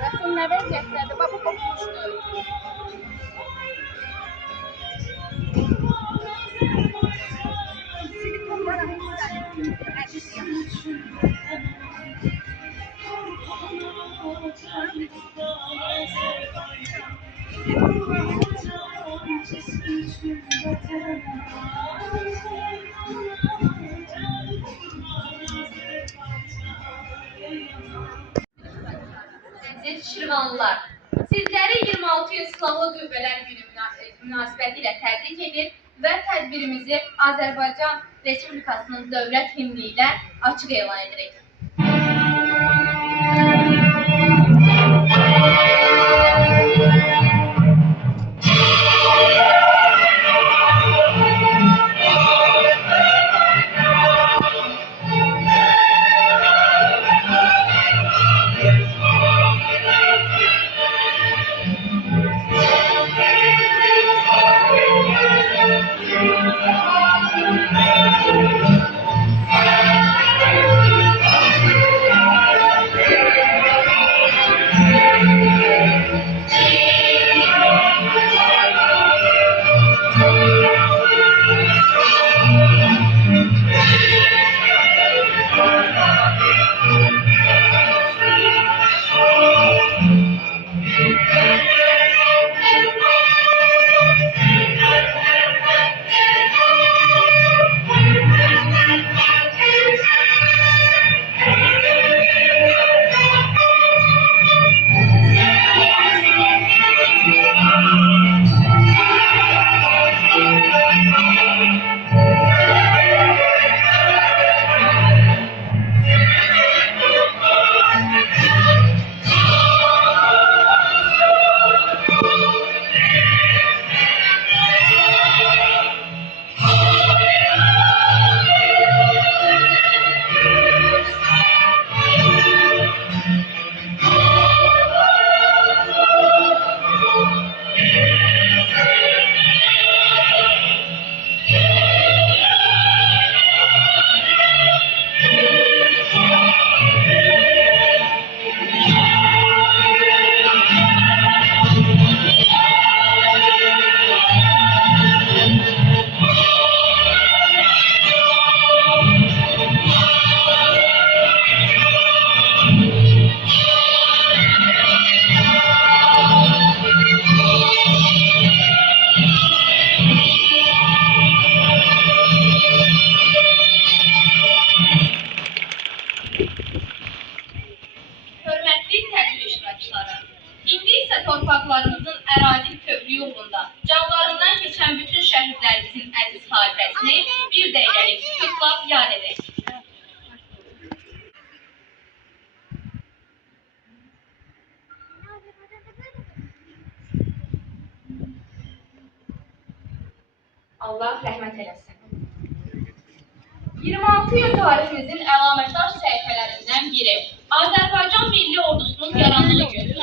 Rəsm nə vəziyyətdədir? Bax, bu qopmuşdur. Silikonlar Şirvanlılar, sizləri 26 iyun Silahlı Qüvvələr Günü münasibətilə təbrik edir və tədbirimizi Azərbaycan Respublikasının dövlət himni ilə açıq elan edirik. Torpaqlarımızın ərazi köprü yolunda canlarından keçən bütün şəhidlərimizin əziz xatirəsini bir dəqiqəlik sükutla yad edək. Allah rəhmət eləsin. 26 iyun tariximizin əlamətdar səhifələrindən biri Azərbaycan Milli Ordusunun yarandığı gündür.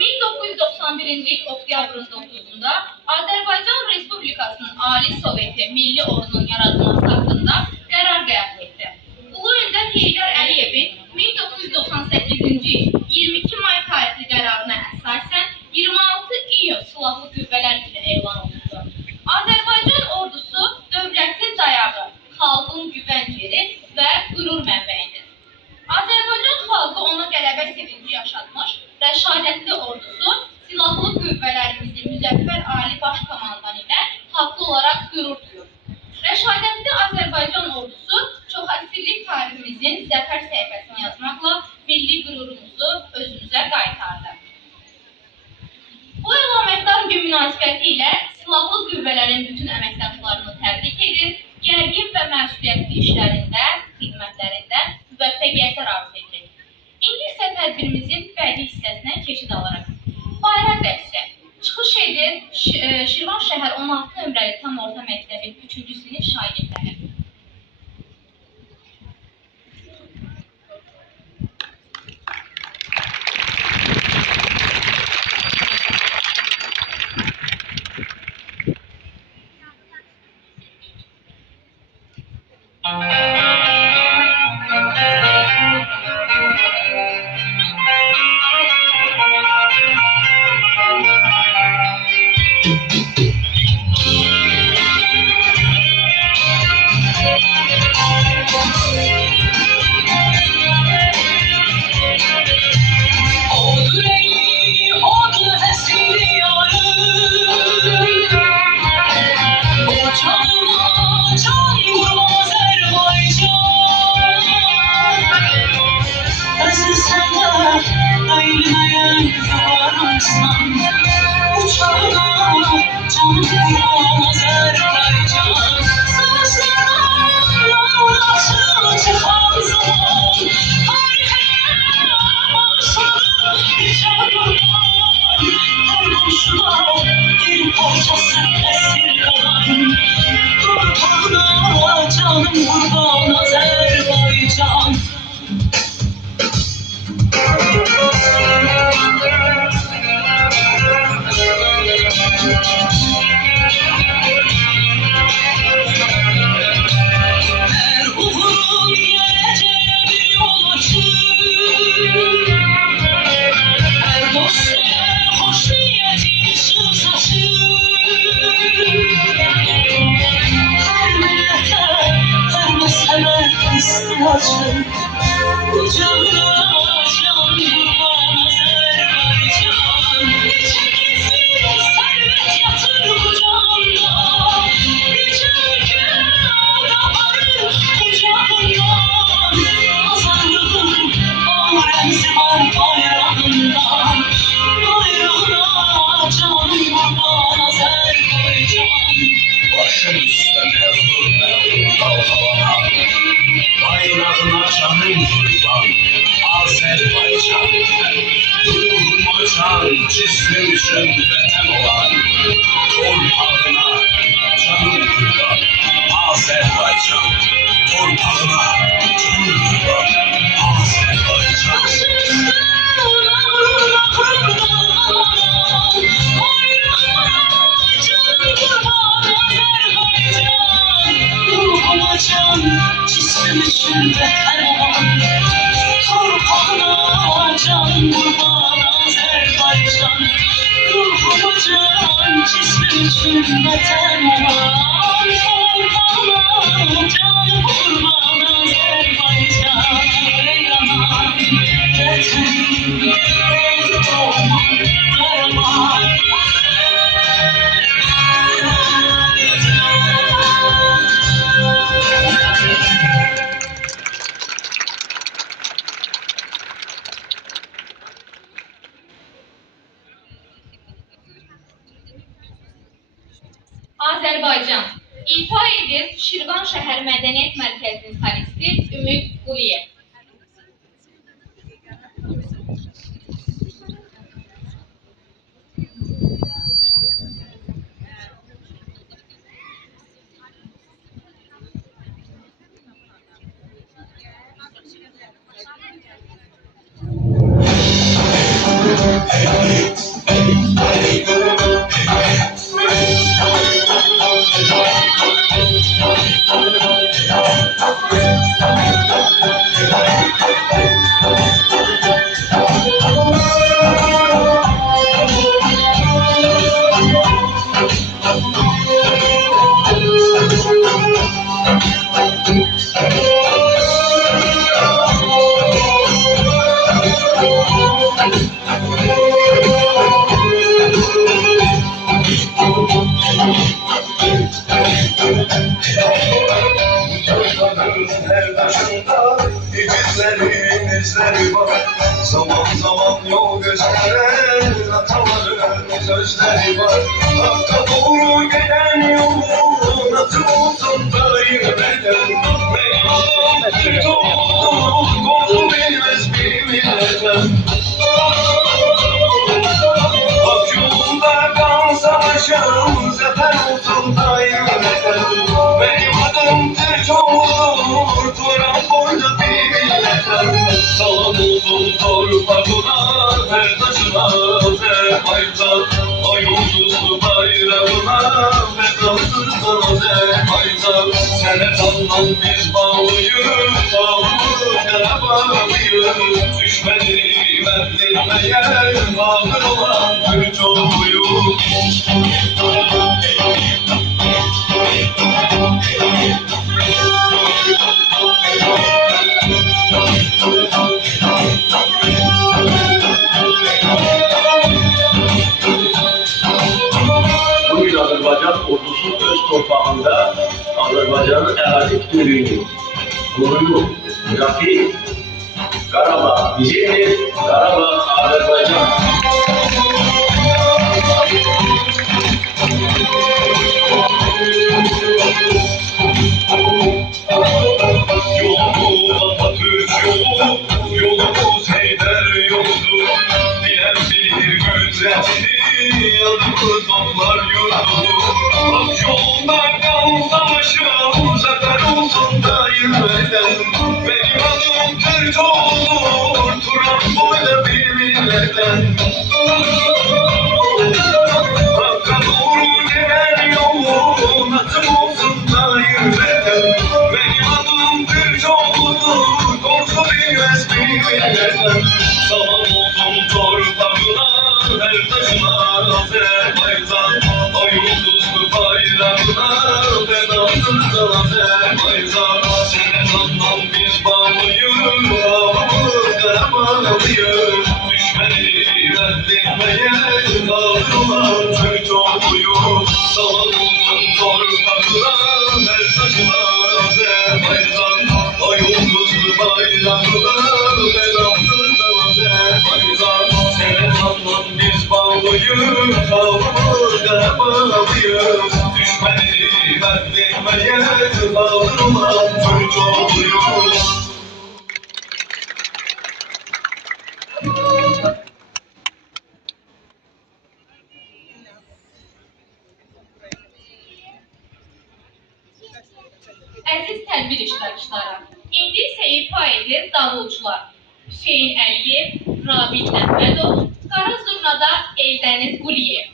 1991-ci il oktyabrın 9-da Azərbaycan Respublikasının Ali Soveti Milli Ordunun yaradılması haqqında qərar qəbul etdi. Ulu Öndər Heydər Əliyevin 1998-ci il 22 may tarixli qərarına əsasən 26 iyun Silahlı Qüvvələr Günü elan olundu. Azərbaycan ordusu dövlətin dayağı, xalqın güvəncəri və qürur mənbəyidir. Azərbaycan xalqı ona qələbə sevinci yaşatmış, rəşadətli ordusu silahlı qüvvələrimizin müzəffər Ali Baş Komandanı ilə haqlı olaraq qürur duyur. Rəşadətli Azərbaycan ordusu çoxəsrlik tariximizin zəfər səhifəsini yazmaqla milli qürurumuzu özümüzə qaytarır. növbəti ilə silahlı qüvvələrin bütün əməkdaşlarını təbrik edir, gərgin və məsuliyyətli işlərində, xidmətlərində müvəffəqiyyətlər arzu edirik. İndi isə tədbirimizin bədii hissəsinə keçid alaraq. Bayraq rəqsi çıxış edir Şirvan şəhər 16 nömrəli tam orta məktəbin 3-cü sinif şagirdləri. Cismim için vətən olan torpağına canım kurban Azərbaycan, torpağına canım kurban Azərbaycan. Cismim için vətən olan torpağına canım kurban Azərbaycan. Ruhuma can, cismim için vətən olan torpağına canım kurban Azərbaycan. Ey anam, vətənim, ey doğma, qarama Azərbaycan ifa edir Şirvan şəhər Mədəniyyət Mərkəzinin solisti Ümid Quliyev. Her taşında hicizlerin izleri var. Zaman zaman yol gösteren ataların sözleri var. torpağına, her taşına sefayda. O yıldızlı bayrağına, vedasız sana sefayda. Sene candan biz bağlıyız, bağlı kara bağlıyız. Düşmeni verdirmeye hazır olan Türk çoğuyuz. Bugün Azerbaycan ordusu öz torpağında Azerbaycan'ın erazi bütünlüğünü, gururu, müdafi, Karabağ bizimdir, Karabağ Azerbaycan. Yolumuz Atatürk yolu, yolumuz Heydər yoludur. Diyen bilir gözetini, adımız onlar yurdudur. Bak yolundan kan savaşım, zafer olsun da yürüden. Benim adım Türk olur, Turan boyda bir milletten. Hakka doğru gelen yolu, nasip olsun da yürüden. Benim adım Türk olur, korku bilmez bir milletten. Salam olsun torpağına, her taşına Azerbaycan. O yıldızlı bayrağına, vedasız sana Azerbaycan. Sene candan biz bağlıyız, bağlı kara bağlıyız. Düşmeni verdirmeye hazır olan Türk çoğuyuz. Salam olsun torpağına, her taşına Azerbaycan. O yıldızlı bayrağına, vedasız sana Azerbaycan. Sene candan biz bağlıyız, bağlı kara bağlıyız. Düşmeni verdirmeye hazır olan Türk çoğuyuz. Əziz tədbir iştirakçıları, indi isə ifa edir davulçular Hüseyin Əliyev, Rabit Əhmədov, Qara Zurnada Eldəniz Quliyev.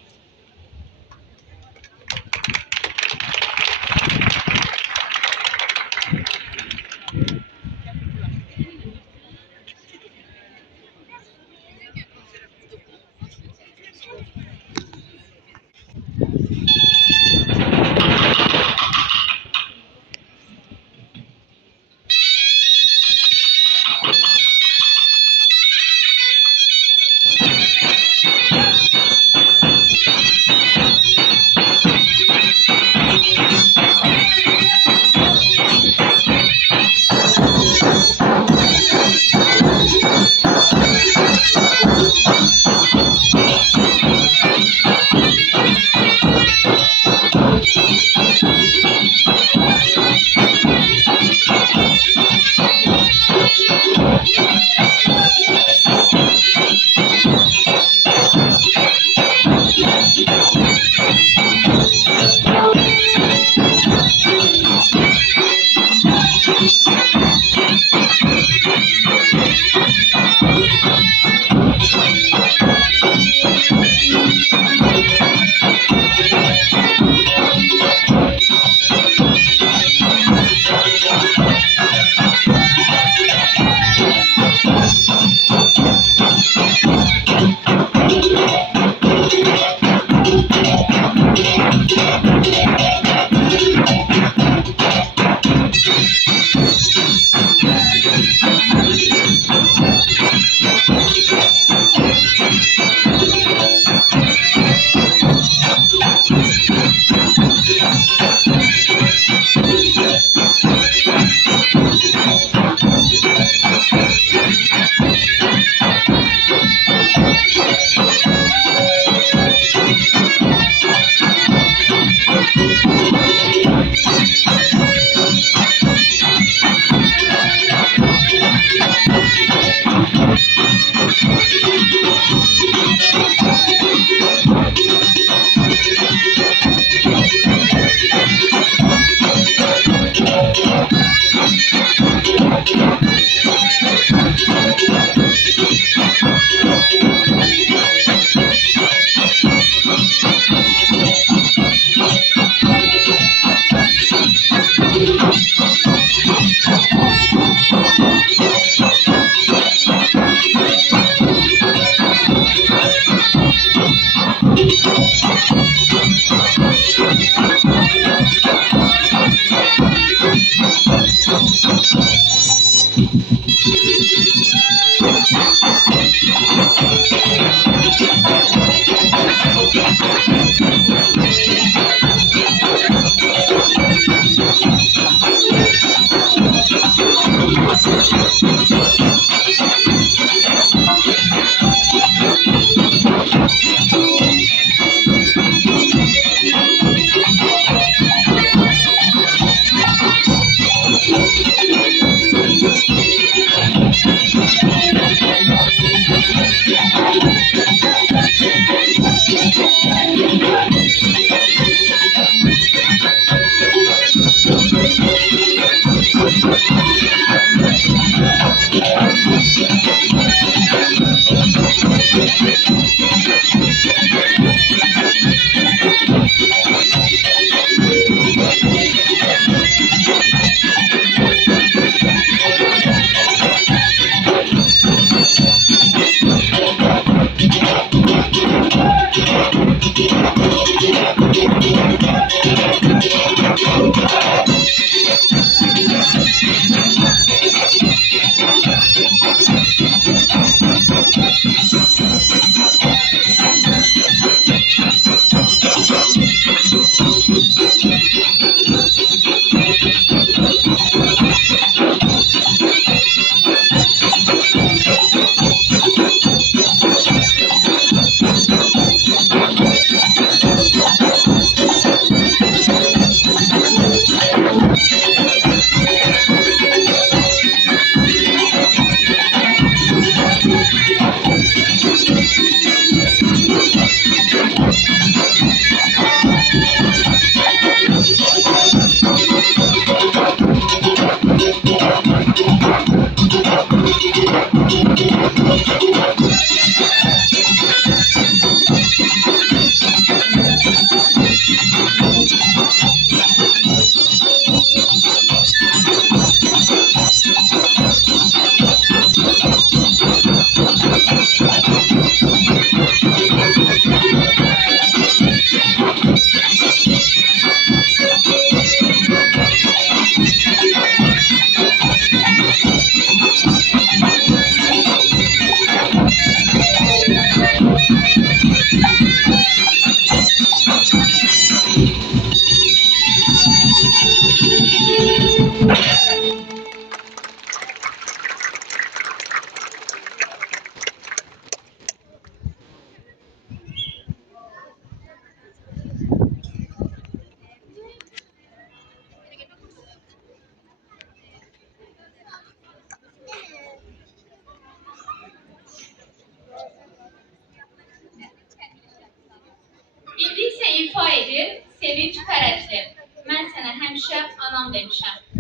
İndi isə ifa edir Sevinç Fərəcli. Mən sənə həmişə anam demişəm.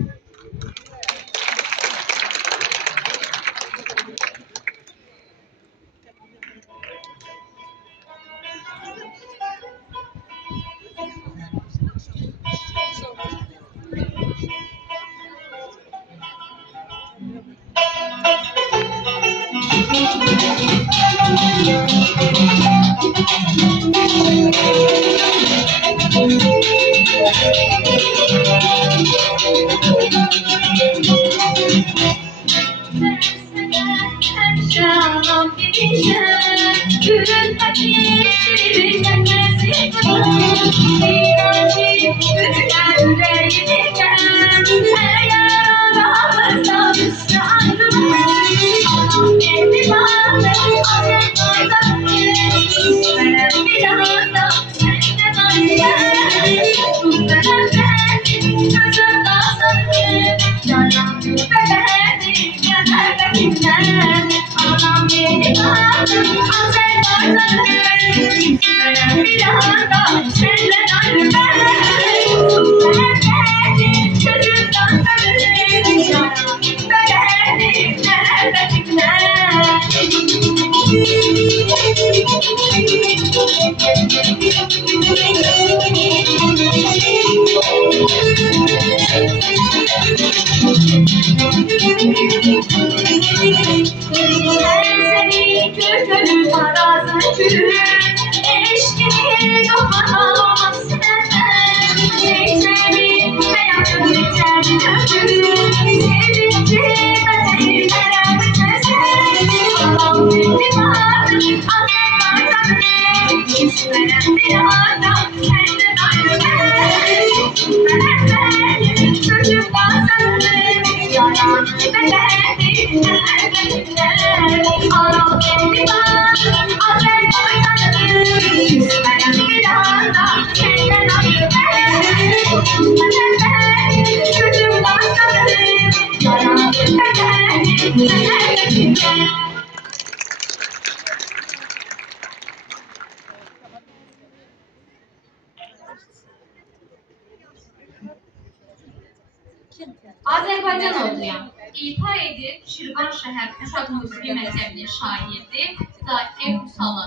Azərbaycan oğluyam. İfa edir Şirvanşəhər Uşaq Musiqi Məktəbinin şagirdi Zakir Musalı.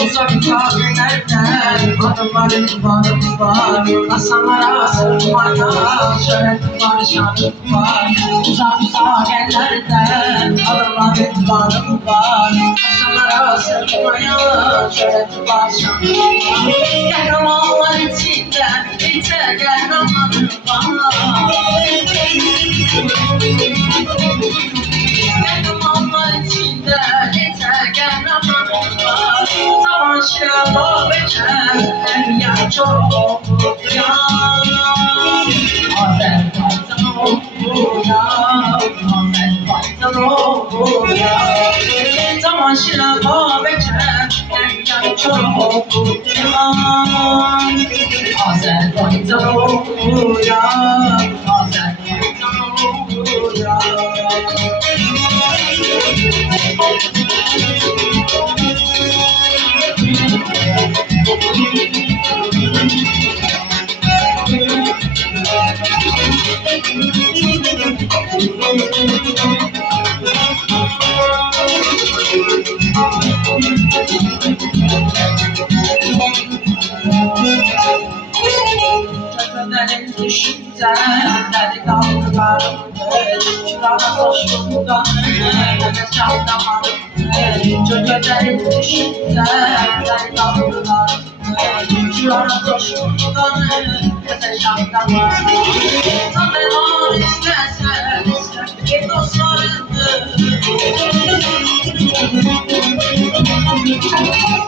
Uzak kahvelerden adımların var. Masalara sığmaya şöhret var, şanım var. Uzak yerlerden adımların var. Masalara sığmaya şöhret var, şanım var. Kahramanlar içinden bir tek kahramanım var. Kahramanlar içinden bir tek kahramanım var. Savaşa geçen dünya çok uyan. Azerbaycan uyan, Azerbaycan uyan. Savaşa geçen dünya çok uyan. Azerbaycan uyan, Azerbaycan uyan. Kötülerin düşünceleri kaldırlarımdır. Şurada koşuldan nefes çaldırlarımdır. Kötülerin düşünceleri kaldırlarımdır. Şurada koşuldan nefes çaldırlarımdır. Tabelar istersen isterken dostlarımdır.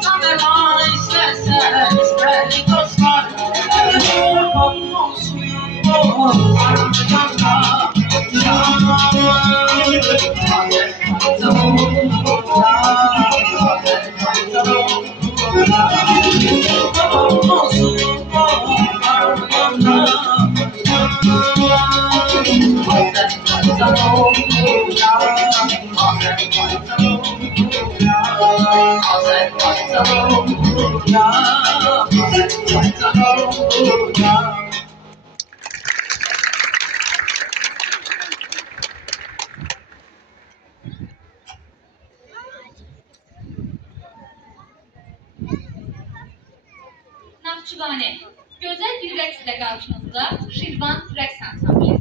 Tabelar istersen isterken dostlarımdır. Naxçıvani. Gözəl bir rəqs ilə qarşınızda Şirvan rəqs ansambli.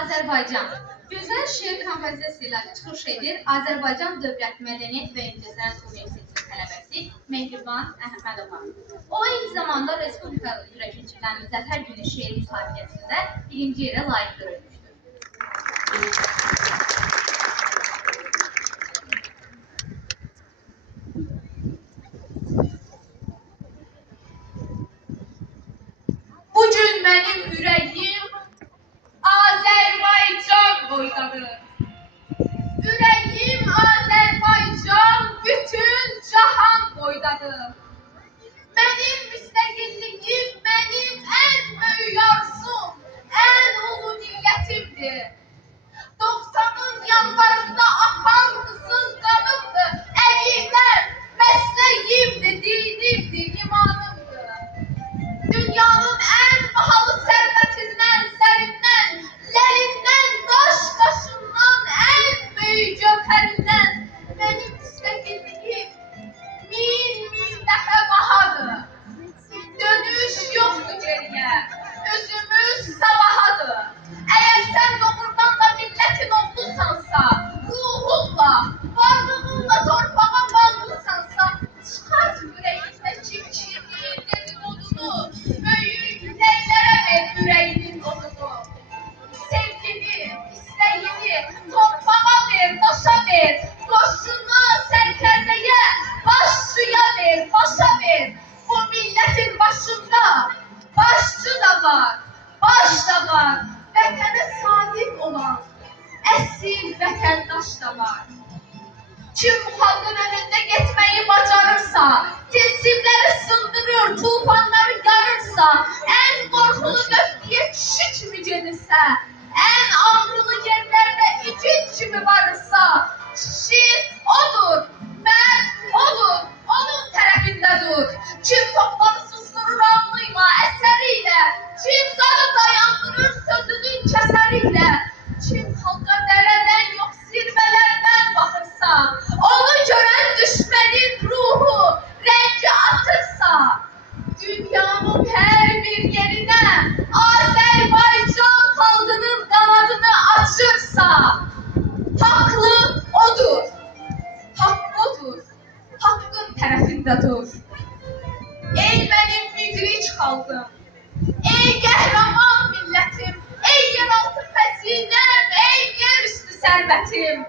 Azərbaycan gözəl şeir kompozisiyasıyla çıxış edir Azərbaycan Dövlət Mədəniyyət və İncəsənət Universitetinin tələbəsi Mehriban Əhmədova. O, eyni zamanda Respublika üzrə keçirilən Zəfər Günü şeir müsabiqəsində birinci yerə layiq görülmüşdür. Bugün benim yüreğim Azerbaycan boydadır. Yüreğim Azerbaycan bütün cahan boydadır. Benim müstakilliğim benim en büyük arzum, en ulu niyetimdir. 90'ın yanlarında akan kızıl kanımdır. Elimden mesleğimdir, dinimdir, imanımdır. Dünyanın en pahalı servetinden, serinden, lerinden, taşından, en büyük cöherinden benim müstakilliğim min defa bahadır. Dönüş yoktu geriye, özümüz sabahadır. Eğer sen doğrudan da milletin oğlusansa, ruhunla, varlığınla torpağa bağlısansa, çıkart yüreğindeki kirliğin dedikodunu, büyük yüreklere ver yüreğinin odunu. Sevgini, isteğini torpağa ver, taşa ver, koşuna, serkerdeye, başçıya ver, başa ver. Bu milletin başında başçı da var, baş da var, vətənə sadiq olan esil vətəndaş da var. Kim bu halkın önünde geçmeyi bacarırsa, tilsimleri sındırır, tufanları yarırsa, en korkulu öfkeye kişi kimi gelirse, en ağrılı yerlerde igid kimi varırsa, kişi odur, mən odur, onun tərəfində dur. Kim topları susturur anlıyla, əsəriyle, kim qanı dayandırır sözünün kəsəriyle, kim halka dereden yok zirvelerden bakırsa, onu gören düşmenin ruhu rengi atırsa, dünyanın her bir yerine Azerbaycan halkının kanadını açırsa, haklı odur, hak odur, hakkın tərəfində dur. Ey benim müdrik halkım, ey qəhrəman milletim, ey yeraltı xəzinəm, ey yerüstü sərvətim.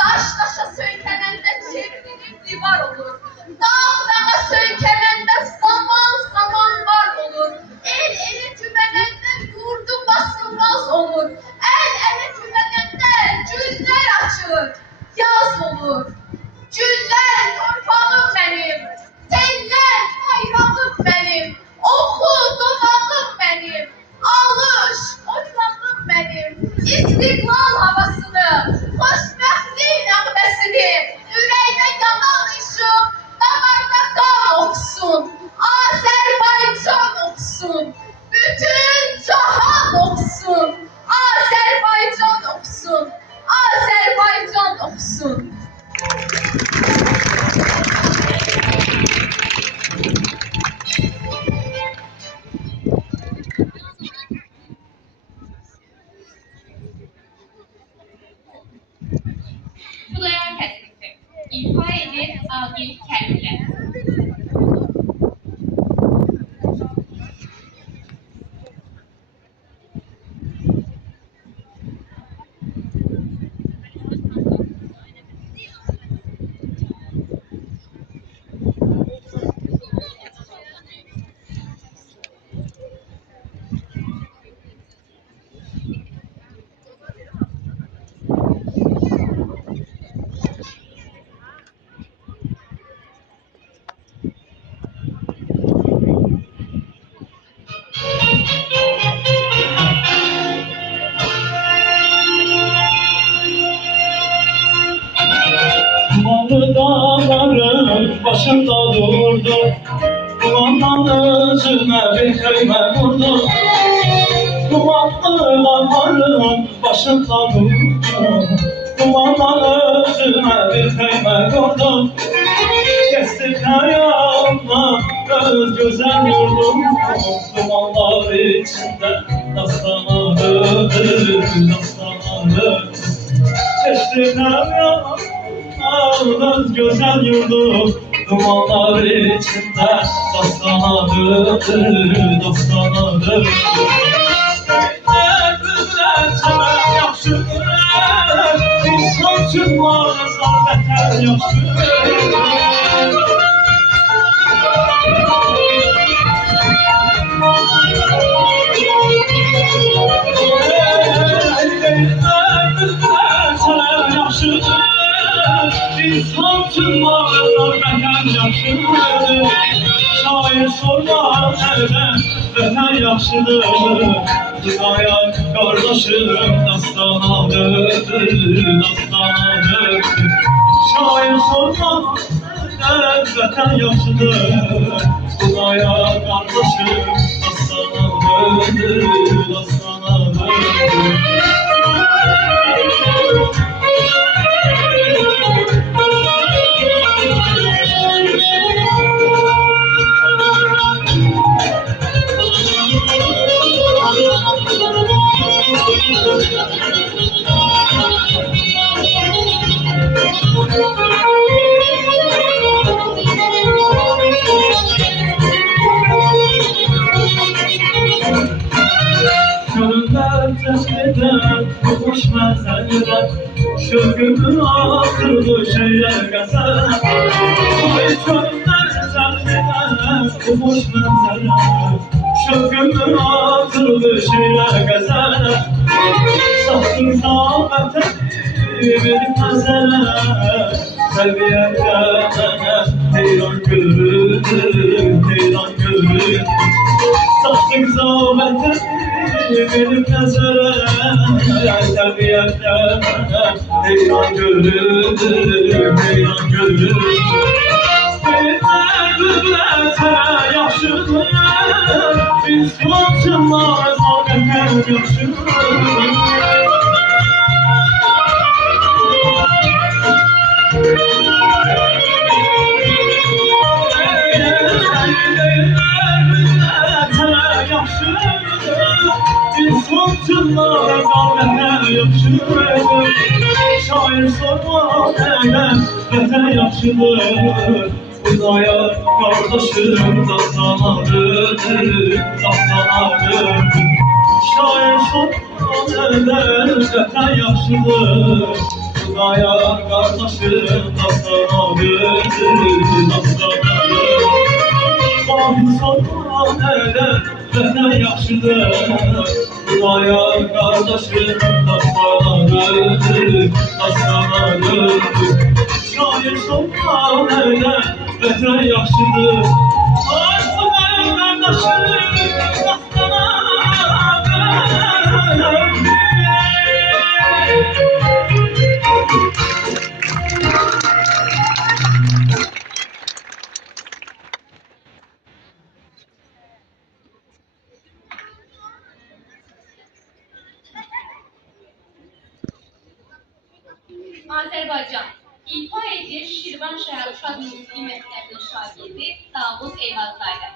Daş daşa söykənəndə çevrilib divar olur. Dağ dağa söykənəndə zaman zaman var olur. El ele cümənəndə yurdu basılmaz olur. El ele cümənəndə güller açır, yaz olur. Güller torpağım benim, teller bayrağım benim, oxu dodağım benim, alış ocağım benim, istiqlal havasını, xoşbəxtlik nəğməsini, ürəkdə yanan işıq, damarda qan oxusun. başında durdu. Dumandan özüme bir köyme vurdu. Dumanlı dağların başında durdu. Dumandan özüme bir köyme vurdu. Kestik ayağımla göz güzel yurdum. Dumanlar içinde dastanadır, dastanadır. Kestik ayağımla göz güzel yurdum. Dumanlar içinde dastanadır, dastanadır. Sevgiler güzel, sever yaxşıdır. İnsan çıkmaz, zahmetler yaxşıdır. İnsan çıkmaz, zahmetler yaxşıdır. Şair sormaz elden, vətən yaxşıdır. Xudaya qardaşım dastanadır, dastanadır. Şair sormaz elden, vətən yaxşıdır. Xudaya qardaşım dastanadır, dastanadır. Gönüller tezgiden kokmuş menzeller. Şövgümün akıllı şeyler gezer. Ay gönüller tezgiden kokmuş menzeller. Şövgümün akıllı şeyler gezer. Sahtın zahmete bilmezler. Seviyete heyran görür, heyran görür. Sahtın zahmete bilmezler. Seviyete heyran görür, heyran görür. Sevgiler güzel, yaxşıdır. İnsan çıkmaz, zahmetler yaxşıdır. İnsan çıkmaz, zahmetler yaxşıdır. Şair sormaz elden, vətən yaxşıdır. Xudaya qardaşım dastanadır, dastanadır. Şair sormaz elden, vətən yaxşıdır. Xudaya qardaşım dastanadır, dastanadır. Şair sormaz elden, vətən yaxşıdır. Xudaya qardaşım dastanadır, dastanadır. Şair sormaz elden, vətən yaxşıdır. Ay Xudaya qardaşım dastanadır. Azərbaycan İfa edir Şirvanşəhər Uşaq Musiqi Məktəbinin şagirdi Davud Eyvazzadə.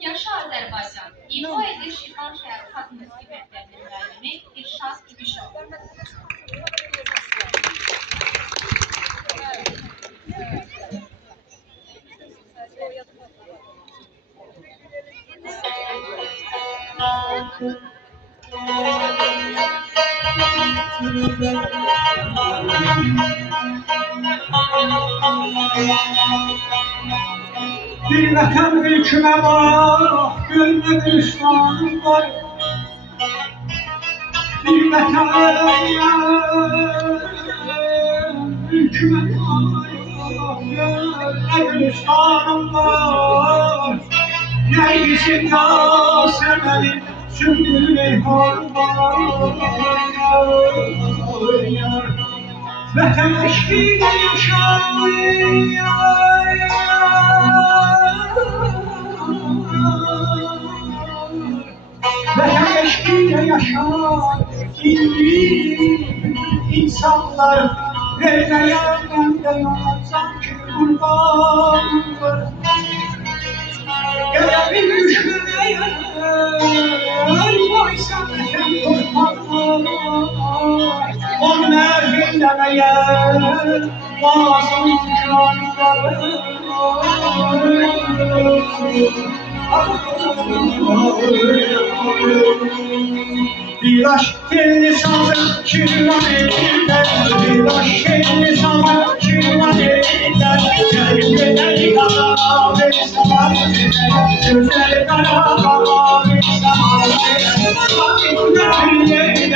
Yaşa Azərbaycan. İfa edir Şirvan şəhər Xalq Musiqi Məktəbinin müəllimi İrşad İbişov. Bir vətən ülkümə var, gönlümə düşmanım var. Bir vətən ülkümə var, gönlümə düşmanım var. Nərgisim Yasemənin sümbül reyhanım var. Vətən eşqiyle yaşar. Vətən eşqiyle yaşar. İnsanlar vermeye ben de yanacağım ki kurbandır. Gelebil düşmeye oysa vətən korkmazlar. Onun erginlemeye lazım canlar. Bir aşk elini saldı şirvan elinden. Bir aşk elini saldı şirvan elinden. Gözleri kara bir sabah gözleri kara bir sabah gönlümde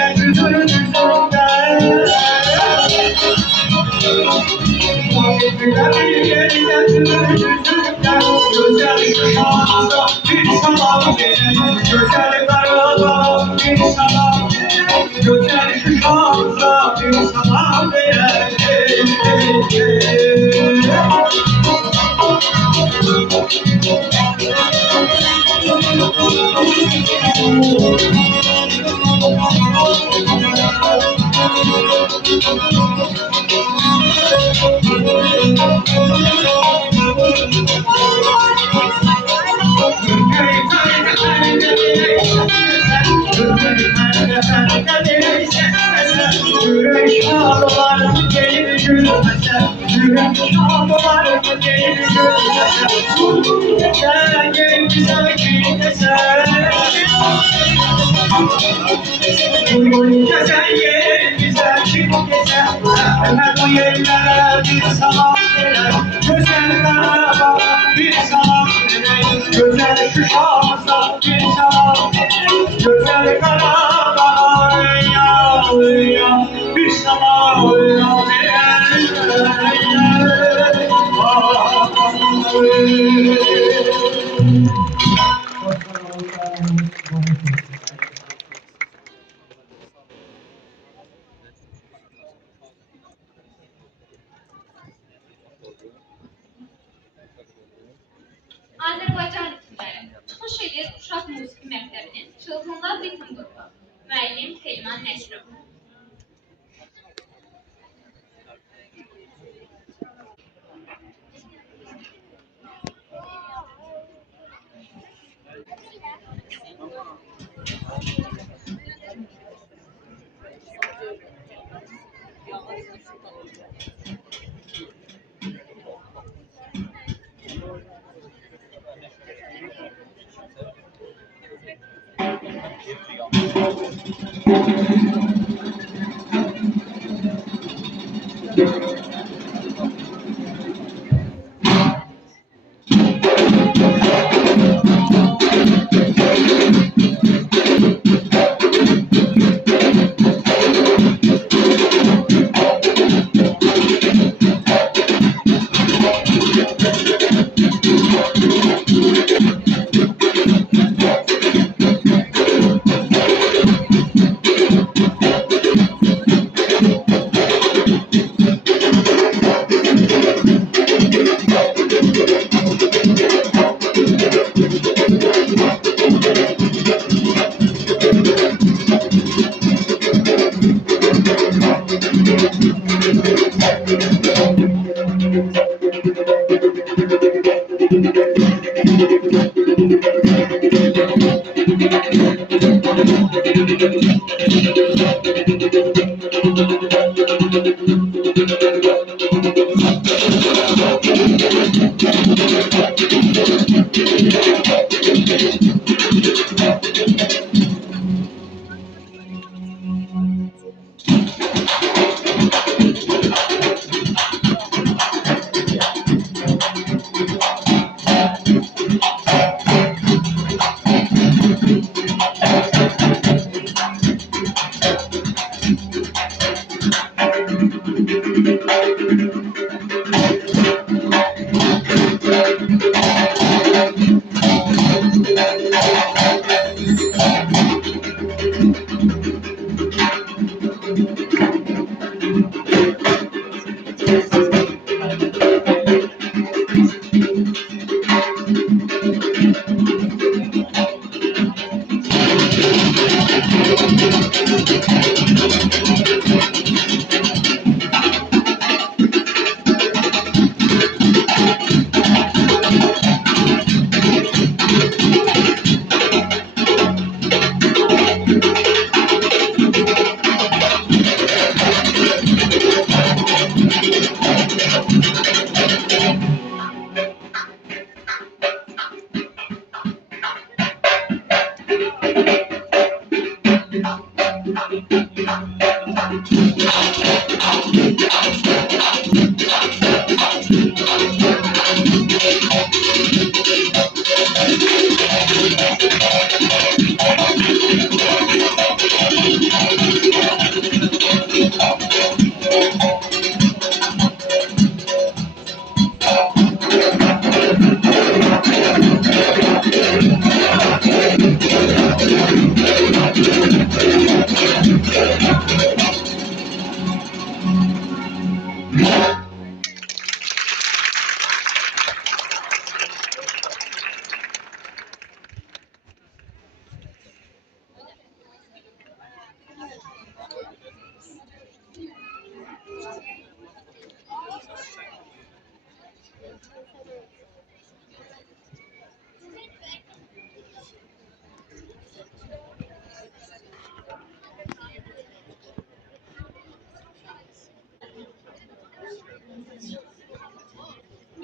yüzünden güzel şu şansa bir sabah güzel karada bir sabah güzel şu şansa bir sabah Güneş ağlar gelir gülmese, güneş ağlar gelir gülmese, vurgun dese, gel bize kim dese, vurgun dese, gel bize kim dese, hemen bu yerlere bir salam verer, güzel karaba bir salam verer, güzel şu şahsa bir salam verer, güzel karaba ya bir sabah Azərbaycan ritmləri. Çıxış edir Uşaq Musiqi Məktəbinin Çılğınlar ritm qrupu. Müəllim Telman Nəsrov.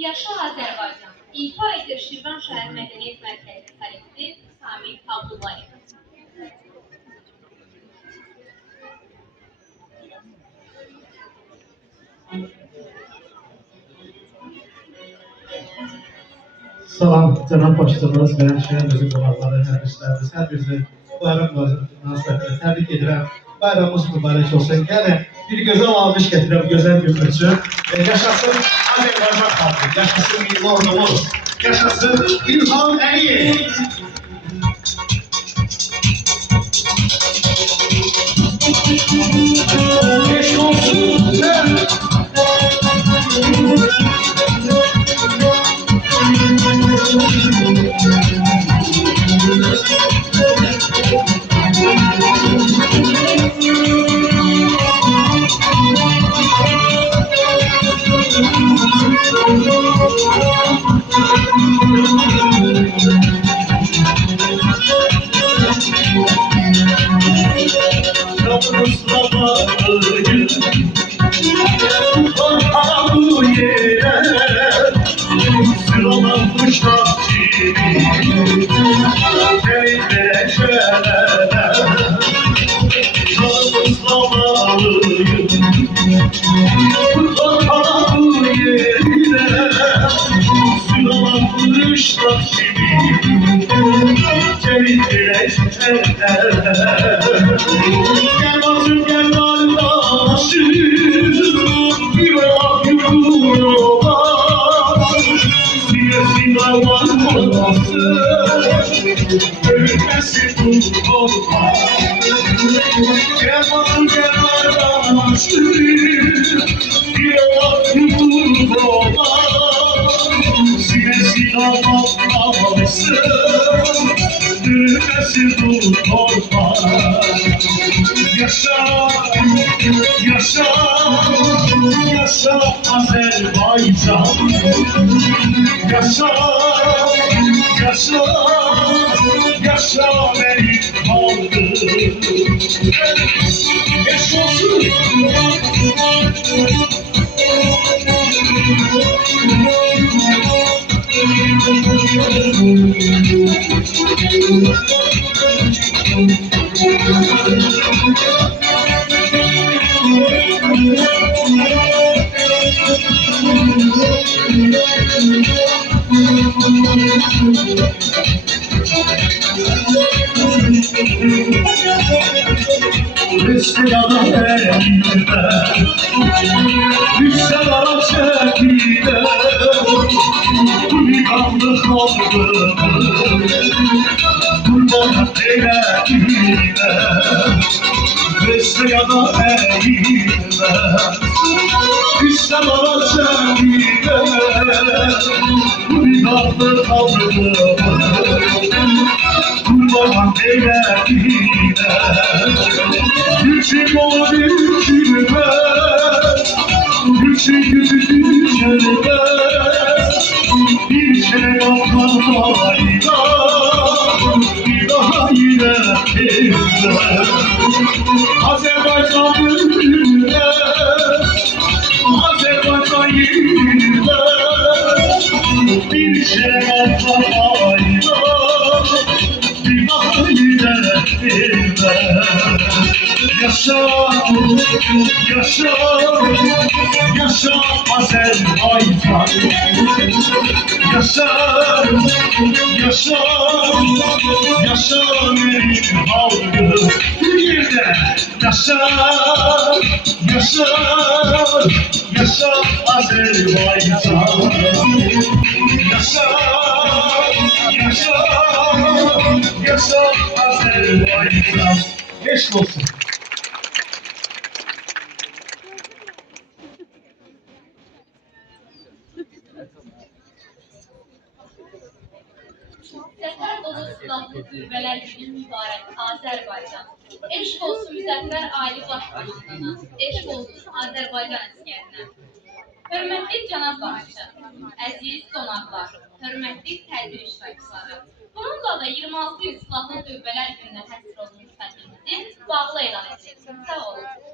Yaşa Azərbaycan, ifa edir Şirvan şəhər Mədəniyyət Mərkəzi solisti Samir Abdullayev. Salam cənab başçımız və şəhərimizin qonaqları, hərbiçilərimiz, hər birini bayram münasibətilə təbrik edirəm. Bayramımız mübarək olsun. Gəlin bir gözəl alqış gətirəm gözəl gün üçün. Yaşasın Azərbaycan xalqı, yaşasın milli ordumuz, yaşasın İlham Əliyev. Eşq olsun. kışlak kimi Çevirdirek Gel bacım gel kardeşim Bir ola yürü yola Sinesine varmasın Ölmesin tutulma Gel bacım gel kardeşim Bir ola yürü yola Sinesine varmasın Ölmesin tutulma Yaşa, yaşa, yaşa Azerbaycan Yaşa, yaşa, yaşa benim halkım Eş olsun Rüzgâra eğilme Yükselara çekile Hüliganlı halkımı Kurban eyleyile Rüzgâra eğilme Yükselara çekile Hüliganlı halkımı Kurban eyleyile Küçük ol büyükülme Küçük küçülme Bir şey yapmayla Bir daha yine evde Azerbaycan ülke Azerbaycan yine Bir şey yapmayla Bir daha yine evde Yaşa, yaşa, yaşa Azerbaycan Yaşa, yaşa, yaşa benim halkım Bir yerde yaşa, yaşa, yaşa Azerbaycan Yaşa, yaşa, yaşa Azerbaycan Eşk olsun. Zəfər dolu silahlı qüvvələr günü mübarək Azərbaycan. Eşq olsun Müzəffər Ali Baş Komandana, eşq olsun Azərbaycan əskərinə. Hörmətli cənab başçı, əziz qonaqlar, hörmətli tədbir iştirakçıları. Bununla da 26 silahlı qüvvələr gününə həsr olunmuş tədbirimizi bağlı elan edirik. Sağ olun.